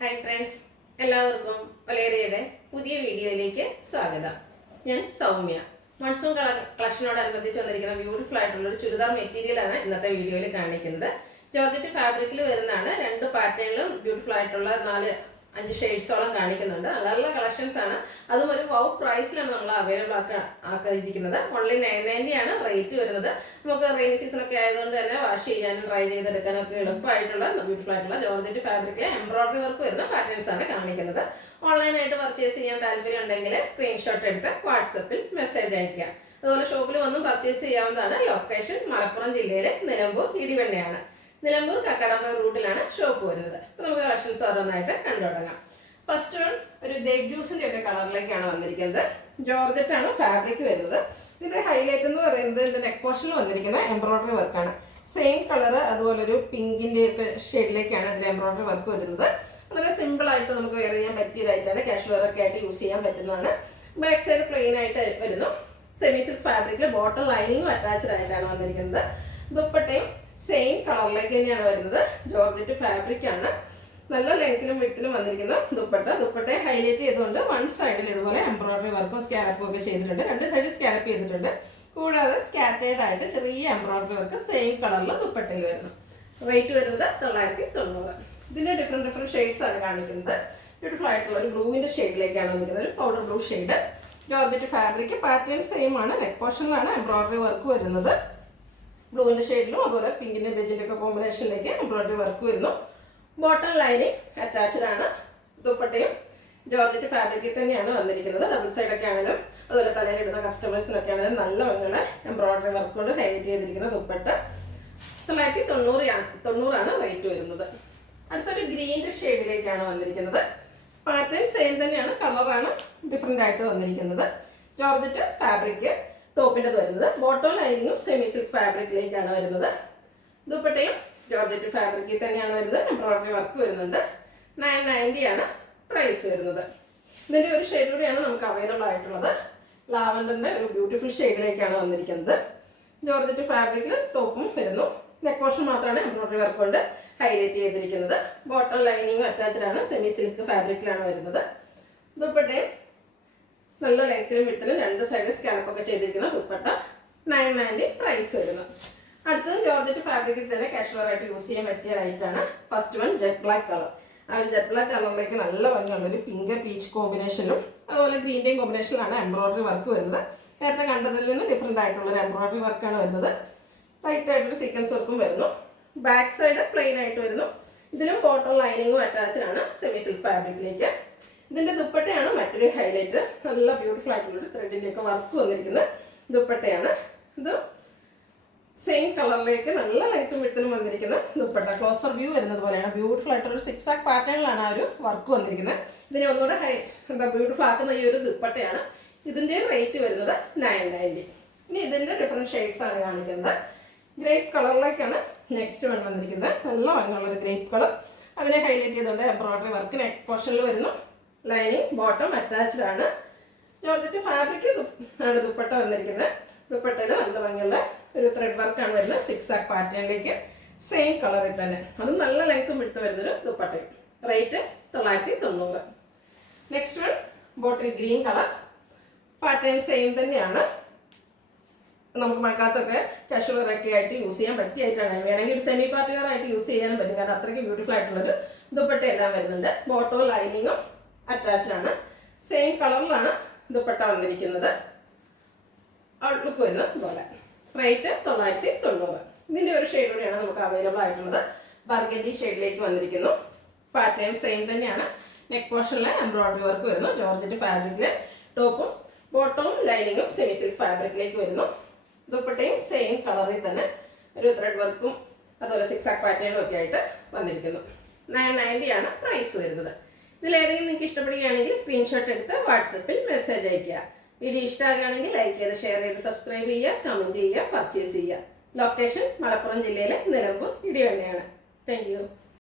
Hi friends, എല്ലാവർക്കും വലേറിയയുടെ പുതിയ വീഡിയോയിലേക്ക് സ്വാഗതം. ഞാൻ സൗമ്യ. മൺസൂൺ കളക്ഷനോടനുബന്ധിച്ച് വന്നിരിക്കുന്ന ബ്യൂട്ടിഫുൾ ആയിട്ടുള്ള ഒരു ചുരിദാർ മെറ്റീരിയലാണ് ഇന്നത്തെ വീഡിയോയിൽ കാണിക്കുന്നത്. ജോർജറ്റ് ഫാബ്രിക്കിൽ വരുന്നതാണ്. രണ്ട് പാറ്റേണിലും ബ്യൂട്ടിഫുൾ ആയിട്ടുള്ള 4-5 ഷെയ്ഡ്സോളം കാണിക്കുന്നുണ്ട്. നല്ല നല്ല കളക്ഷൻസ് ആണ്. അതും ഒരു വൗ പ്രൈസിലാണ് നമ്മൾ അവൈലബിൾ ആക്കിയിരിക്കുന്നത്. ഓൺലി 990 ആണ് റേറ്റ് വരുന്നത്. നമുക്ക് റെയിനി സീസൺ ഒക്കെ ആയതുകൊണ്ട് തന്നെ വാഷ് ചെയ്യാനും ഡ്രൈ ചെയ്തെടുക്കാനും ഒക്കെ എളുപ്പമായിട്ടുള്ള ബ്യൂട്ടിഫുൾ ആയിട്ടുള്ള ജോർജറ്റ് ഫാബ്രിക്കിലെ എംബ്രോയിഡറി വർക്ക് വരുന്ന പാറ്റേൺസ് ആണ് കാണിക്കുന്നത്. ഓൺലൈനായിട്ട് പർച്ചേസ് ചെയ്യാൻ താല്പര്യം ഉണ്ടെങ്കിൽ സ്ക്രീൻഷോട്ട് എടുത്ത് വാട്സപ്പിൽ മെസ്സേജ് അയക്കുക. അതുപോലെ ഷോപ്പിൽ വന്നും പർച്ചേസ് ചെയ്യാവുന്നതാണ്. ലൊക്കേഷൻ മലപ്പുറം ജില്ലയിലെ നിലമ്പൂർ ഇടിവണ്ണയാണ്. നിലമ്പൂർ കക്കടമ്പ റൂട്ടിലാണ് ഷോപ്പ് വരുന്നത്. അപ്പോൾ നമുക്ക് കളക്ഷൻസ് ഓരോന്നായിട്ട് കണ്ടു തുടങ്ങാം. ഫസ്റ്റ് വൺ ഒരു ഗ്രേപ്പ് ജ്യൂസിൻ്റെ ഒക്കെ കളറിലേക്കാണ് വന്നിരിക്കുന്നത്. ജോർജറ്റ് ആണ് ഫാബ്രിക് വരുന്നത്. ഇതിൻ്റെ ഹൈലൈറ്റ് എന്ന് പറയുന്നത് ഇതിൻ്റെ നെക്ക് പോർഷനിൽ വന്നിരിക്കുന്ന എംബ്രോയിഡറി വർക്കാണ്. സെയിം കളർ അതുപോലെ ഒരു പിങ്കിൻ്റെ ഒക്കെ ഷെയ്ഡിലേക്കാണ് ഇതിൽ എംബ്രോയിഡറി വർക്ക് വരുന്നത്. വളരെ സിമ്പിളായിട്ട് നമുക്ക് വെയർ ചെയ്യാൻ പറ്റിയതായിട്ടാണ്. ക്യാഷ് വെയർ ഒക്കെ ആയിട്ട് യൂസ് ചെയ്യാൻ പറ്റുന്നതാണ്. ബാക്ക് സൈഡ് പ്ലെയിൻ ആയിട്ട് വരുന്നു. സെമി സിൽക്ക് ഫാബ്രിക്കിൽ ബോട്ടം ലൈനിങ്ങും അറ്റാച്ച്ഡ് ആയിട്ടാണ് വന്നിരിക്കുന്നത്. ദുപ്പട്ടയും സെയിം കളറിലേക്ക് തന്നെയാണ് വരുന്നത്. ജോർജറ്റ് ഫാബ്രിക് ആണ്. നല്ല ലെങ്ത്തിലും വിട്ടിലും വന്നിരിക്കുന്ന ദുപ്പട്ടയെ ഹൈലൈറ്റ് ചെയ്തുകൊണ്ട് വൺ സൈഡിൽ ഇതുപോലെ എംബ്രോയിഡറി വർക്കും സ്കാലപ്പും ഒക്കെ ചെയ്തിട്ടുണ്ട്. രണ്ട് സൈഡിൽ സ്കാലപ്പ് ചെയ്തിട്ടുണ്ട്. കൂടാതെ സ്കാറ്റേഡ് ആയിട്ട് ചെറിയ എംബ്രോയിഡറി വർക്ക് സെയിം കളറിൽ ദുപ്പട്ടയിൽ വരുന്നു. റേറ്റ് വരുന്നത് 990. ഇതിൻ്റെ ഡിഫറെൻറ്റ് ഷെയ്ഡ്സ് ആണ് കാണിക്കുന്നത്. ബ്യൂട്ടിഫുൾ ആയിട്ടുള്ള ഒരു ബ്ലൂവിൻ്റെ ഷെയ്ഡിലേക്കാണ് വന്നിരിക്കുന്നത്. ഒരു powder blue shade. Georgette fabric pattern same ആണ്. നെക്ക് പോർഷനിലാണ് എംബ്രോയിഡറി വർക്ക് വരുന്നത്. ബ്ലൂവിൻ്റെ ഷെയ്ഡിലും അതുപോലെ പിങ്കിൻ്റെ ബെജിൻ്റെ ഒക്കെ കോമ്പിനേഷനിലേക്ക് എംബ്രോയിഡറി വർക്ക് വരുന്നു. ബോട്ടം ലൈനിങ് അറ്റാച്ച്ഡ് ആണ്. ദുപ്പട്ടയും ജോർജറ്റ് ഫാബ്രിക്കിൽ തന്നെയാണ് വന്നിരിക്കുന്നത്. ഡബിൾ സൈഡൊക്കെ ആണെങ്കിലും അതുപോലെ തലയിലിടുന്ന കസ്റ്റമേഴ്സിനൊക്കെ ആണെങ്കിലും നല്ല ഭംഗിയുള്ള എംബ്രോയിഡറി വർക്ക് കൊണ്ട് ഹൈലൈറ്റ് ചെയ്തിരിക്കുന്ന ദുപ്പട്ട. 990 റേറ്റ് വരുന്നത്. അടുത്തൊരു ഗ്രീൻ്റെ ഷെയ്ഡിലേക്കാണ് വന്നിരിക്കുന്നത്. പാറ്റേൺ സെയിം തന്നെയാണ്. കളറാണ് ഡിഫറെൻ്റ് ആയിട്ട് വന്നിരിക്കുന്നത്. ജോർജറ്റ് ഫാബ്രിക് ടോപ്പിൻ്റെ വരുന്നത്. ബോട്ടം ലൈനിങ്ങും സെമി സിൽക്ക് ഫാബ്രിക്കിലേക്കാണ് വരുന്നത്. ദുപ്പട്ടയും ജോർജറ്റ് ഫാബ്രിക്കിൽ തന്നെയാണ് വരുന്നത്. എംബ്രോയിഡറി വർക്ക് വരുന്നുണ്ട്. 990 ആണ് പ്രൈസ് വരുന്നത്. ഇതിൻ്റെ ഒരു ഷെയ്ഡ് കൂടിയാണ് നമുക്ക് അവൈലബിൾ ആയിട്ടുള്ളത്. ലാവൻഡറിൻ്റെ ഒരു ബ്യൂട്ടിഫുൾ ഷെയ്ഡിലേക്കാണ് വന്നിരിക്കുന്നത്. ജോർജറ്റ് ഫാബ്രിക്കിൽ ടോപ്പും വരുന്നു. നെക്ക് പോർഷൻ മാത്രമാണ് എംബ്രോയിഡറി വർക്ക് കൊണ്ട് ഹൈലൈറ്റ് ചെയ്തിരിക്കുന്നത്. ബോട്ടം ലൈനിങ്ങും അറ്റാച്ച്ഡ് ആണ്. സെമി സിൽക്ക് ഫാബ്രിക്കിലാണ് വരുന്നത്. ദുപ്പട്ടയും നല്ല ലെങ്ത്തിലും വിട്ടിലും രണ്ട് സൈഡ് സ്കാലപ്പൊക്കെ ചെയ്തിരിക്കുന്ന ദുപ്പട്ട. 990 പ്രൈസ് വരുന്നു. അടുത്തത് ജോർജറ്റ് ഫാബ്രിക്കിൽ തന്നെ കാഷ്വൽ ആയിട്ട് യൂസ് ചെയ്യാൻ പറ്റിയതായിട്ടാണ്. First one jet black colour. ആ ഒരു ജെറ്റ് ബ്ലാക്ക് കളറിലേക്ക് നല്ല ഭംഗിയുള്ളൊരു പിങ്ക് പീച്ച് കോമ്പിനേഷനും അതുപോലെ ഗ്രീൻ്റെയും കോമ്പിനേഷനിലാണ് എംബ്രോയിഡറി വർക്ക് വരുന്നത്. നേരത്തെ കണ്ടതിൽ നിന്ന് ഡിഫറെൻ്റ് ആയിട്ടുള്ളൊരു എംബ്രോയിഡറി വർക്കാണ് വരുന്നത്. ലൈറ്റ് ആയിട്ടൊരു സീക്വൻസ് വർക്കും വരുന്നു. ബാക്ക് സൈഡ് പ്ലെയിൻ ആയിട്ട് വരുന്നു. ഇതിലും ബോട്ടം ലൈനിങ്ങും അറ്റാച്ച്ഡ് ആണ് സെമി സിൽക്ക് ഫാബ്രിക്കിലേക്ക്. ഇതിൻ്റെ ദുപ്പട്ടയാണ് മറ്റൊരു ഹൈലൈറ്റ്. നല്ല ബ്യൂട്ടിഫുൾ ആയിട്ടുള്ളൊരു ത്രെഡിൻ്റെ ഒക്കെ വർക്ക് വന്നിരിക്കുന്ന ദുപ്പട്ടയാണ്. ഇത് സെയിം കളറിലേക്ക് നല്ല ലൈറ്റും വിട്ടിലും വന്നിരിക്കുന്ന ദുപ്പട്ട. ക്ലോസർ വ്യൂ വരുന്നത് പോലെയാണ്. ബ്യൂട്ടിഫുൾ ആയിട്ടൊരു 6 ആക്ക് പാറ്റേണിലാണ് ആ ഒരു വർക്ക് വന്നിരിക്കുന്നത്. ഇതിനെ ഒന്നുകൂടെ ബ്യൂട്ടിഫുൾ ആക്കുന്ന ഈ ഒരു ദുപ്പട്ടയാണ്. ഇതിൻ്റെ റേറ്റ് വരുന്നത് 990. ഇനി ഇതിൻ്റെ ഡിഫറെൻറ്റ് ഷെയ്ഡ്സ് ആണ് കാണിക്കുന്നത്. ഗ്രേപ്പ് കളറിലേക്കാണ് നെക്സ്റ്റ് വൺ വന്നിരിക്കുന്നത്. നല്ല ഭംഗിയുള്ളൊരു ഗ്രേപ്പ് കളർ. അതിനെ ഹൈലൈറ്റ് ചെയ്തുകൊണ്ട് എംബ്രോയിഡറി വർക്ക് നെക്ക് പോർഷനിൽ വരുന്നു. ലൈനിങ് ബോട്ടം അറ്റാച്ച്ഡ് ആണ്. ജോർജറ്റ് ഫാബ്രിക് ആണ് ദുപ്പട്ട വന്നിരിക്കുന്നത്. ദുപ്പട്ടയിൽ നല്ല ഭംഗിയുള്ള ഒരു ത്രെഡ് വർക്കാണ് വരുന്നത്. 6 ആക്ക് പാറ്റേണിലേക്ക് സെയിം കളറിൽ തന്നെ. അതും നല്ല ലെങ്ത്തും എടുത്ത് വരുന്നൊരു ദുപ്പട്ടയും. Rate 990. Next one bottle green colour. Pattern same തന്നെയാണ്. നമുക്ക് മഴക്കാലത്തൊക്കെ കാഷ്വൽ ഒക്കെ ആയിട്ട് യൂസ് ചെയ്യാൻ പറ്റിയായിട്ടാണ്. വേണമെങ്കിൽ ഒരു സെമി പാർട്ടിക്കാർ ആയിട്ട് യൂസ് ചെയ്യാനും പറ്റും. കാരണം അത്രയ്ക്ക് ബ്യൂട്ടിഫുൾ ആയിട്ടുള്ളൊരു ദുപ്പട്ട എല്ലാം വരുന്നുണ്ട്. ബോട്ടം ലൈനിങ്ങും അറ്റാച്ച്ഡ് ആണ്. സെയിം കളറിലാണ് ദുപ്പട്ട വന്നിരിക്കുന്നത്. ഔട്ട്ലുക്ക് വരുന്നത് പോലെ. റേറ്റ് 990. ഇതിൻ്റെ ഒരു ഷെയ്ഡ് കൂടിയാണ് നമുക്ക് അവൈലബിൾ ആയിട്ടുള്ളത്. ബർഗൻഡി ഷെയ്ഡിലേക്ക് വന്നിരിക്കുന്നു. പാറ്റേൺ സെയിം തന്നെയാണ്. നെക്ക് പോർഷനിൽ എംബ്രോയിഡറി വർക്ക് വരുന്നു. ജോർജറ്റ് ഫാബ്രിക്കിൽ ടോപ്പും ബോട്ടവും ലൈനിങ്ങും സെമി സിൽക്ക് ഫാബ്രിക്കിലേക്ക് വരുന്നു. ദുപ്പട്ടയും സെയിം കളറിൽ തന്നെ ഒരു ത്രെഡ് വർക്കും അതുപോലെ 6 ആക്ക് പാറ്റേണും ഒക്കെ ആയിട്ട് വന്നിരിക്കുന്നു. 990 ആണ് പ്രൈസ് വരുന്നത്. ഇതിലേതെങ്കിലും നിങ്ങൾക്ക് ഇഷ്ടപ്പെടുകയാണെങ്കിൽ സ്ക്രീൻഷോട്ട് എടുത്ത് വാട്സപ്പിൽ മെസ്സേജ് അയയ്ക്കുക. വീഡിയോ ഇഷ്ടമാകുകയാണെങ്കിൽ ലൈക്ക് ചെയ്ത് ഷെയർ ചെയ്ത് സബ്സ്ക്രൈബ് ചെയ്യുക, കമൻറ്റ് ചെയ്യുക, പർച്ചേസ് ചെയ്യുക. ലൊക്കേഷൻ മലപ്പുറം ജില്ലയിലെ നിലമ്പൂർ ഇടിവണ്ണയാണ്. Thank you.